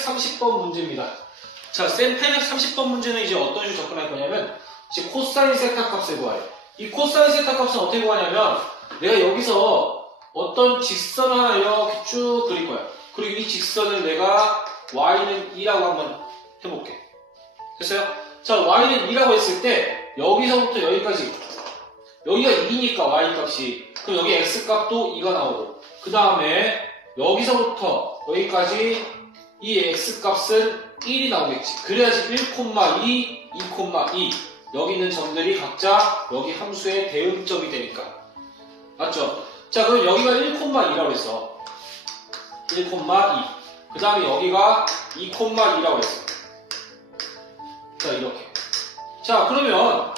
830번 문제입니다. 자, 쌤 830번 문제는 이제 어떤 식으로 접근할 거냐면, 이제 코사인 세타 값을 구하래. 이 코사인 세타 값은 어떻게 구하냐면, 내가 여기서 어떤 직선 하나 이렇게 쭉 그릴 거야. 그리고 이 직선을 내가 y는 2라고 한번 해볼게. 됐어요? 자, y는 2라고 했을 때, 여기서부터 여기까지, 여기가 2니까 y 값이, 그럼 여기 x 값도 2가 나오고, 그 다음에 여기서부터 여기까지 이 x 값은 1이 나오겠지. 그래야지 1,2, 2,2 여기 있는 점들이 각자 여기 함수의 대응점이 되니까. 맞죠? 자, 그럼 여기가 1,2라고 했어. 1,2. 그 다음에 여기가 2,2라고 했어. 자, 이렇게. 자, 그러면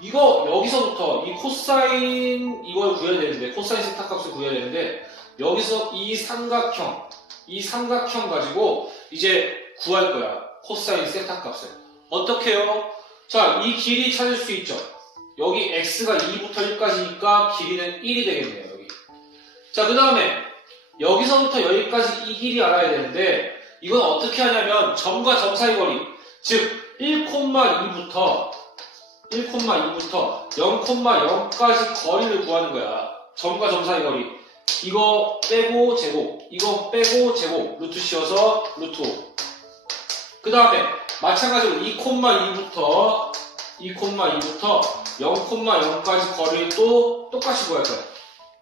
이거 여기서부터 이 코사인 이걸 구해야 되는데 코사인 세타 값을 구해야 되는데 여기서 이 삼각형 이 삼각형 가지고 이제 구할 거야 코사인 세타 값을 어떻게 해요? 자, 이 길이 찾을 수 있죠 여기 x가 2부터 1까지니까 길이는 1이 되겠네요 여기 자, 그 다음에 여기서부터 여기까지 이 길이 알아야 되는데 이건 어떻게 하냐면 점과 점 사이 거리 즉 1,2부터 1,2부터 0,0까지 거리를 구하는 거야. 점과 점 사이 거리. 이거 빼고 제곱, 이거 빼고 제곱, 루트 씌워서 루트 5. 그 다음에 마찬가지로 2,2부터 2,2부터 0,0까지 거리를 또 똑같이 구할 거야.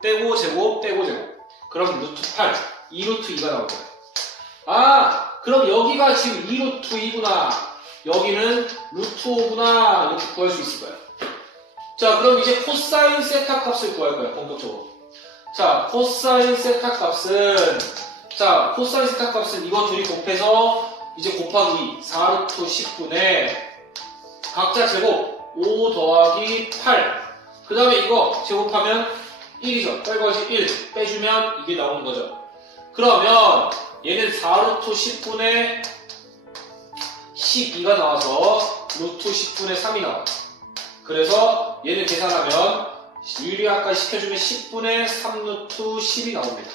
빼고 제곱, 빼고 제곱. 그럼 루트 8, 2루트 2가 나올 거야. 아, 그럼 여기가 지금 2루트 2구나. 여기는 루트 5구나 이렇게 구할 수 있을 거야. 자, 그럼 이제 코사인 세타 값을 구할 거야, 본격적으로. 자, 코사인 세타 값은 자, 코사인 세타 값은 이거 둘이 곱해서 이제 곱하기 4루트 10분의 각자 제곱 5 더하기 8. 그 다음에 이거 제곱하면 1이죠. 빨간색 1 빼주면 이게 나오는 거죠. 그러면 얘는 4루트 10분의 12가 나와서 루트 10분의 3이 나와. 그래서 얘를 계산하면 유리아까 시켜주면 10분의 3루트 10이 나옵니다.